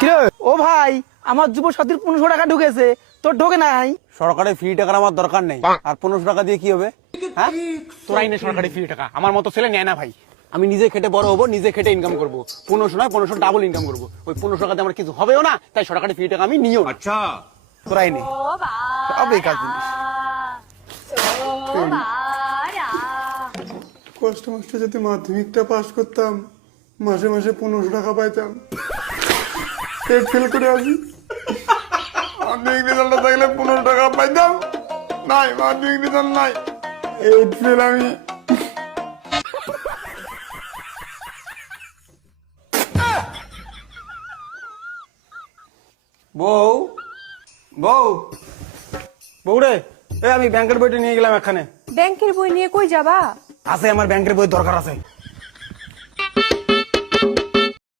কিরে ও ভাই, আমার যুব সাথীর 1500 টাকা ঢুকেছে, তোর ঢোকে নাই? সরকারি ফ্রি টাকার আমার দরকার নেই। আর 1500 টাকা দিয়ে কি হবে? হ্যাঁ, তোরাই নে সরকারি ফ্রি টাকা। আমার মতো ছেলে নেয় না ভাই। আমি নিজে খেটে বড় হবো, নিজে খেটে ইনকাম করবো। 1500 নয়, 1500 ডাবল ইনকাম করবো। ওই 1500 টাকাতে আমার কিছু হবেও না, তাই সরকারি ফ্রি টাকা আমি নিও। আচ্ছা, তোরাই নে। সব বেকার জিনিস। কষ্ট মষ্ট যদি মাধ্যমিকটা পাস করতাম, মাসে মাসে 1500 টাকা পাইতাম। পেট ফেল করে আসি, মাধ্যমিক রেজাল্টটা থাকলে 1500 টাকা পাইতাম। নাই, মাধ্যমিক রেজাল্ট নাই, এইট ফেল আমি। বউ, বউ, বউ রে, আমি ব্যাংকের বইটা নিয়ে গেলাম এখানে। ব্যাংকের বই নিয়ে কই যাবা? আছে, আমার ব্যাংকের বই দরকার আছে।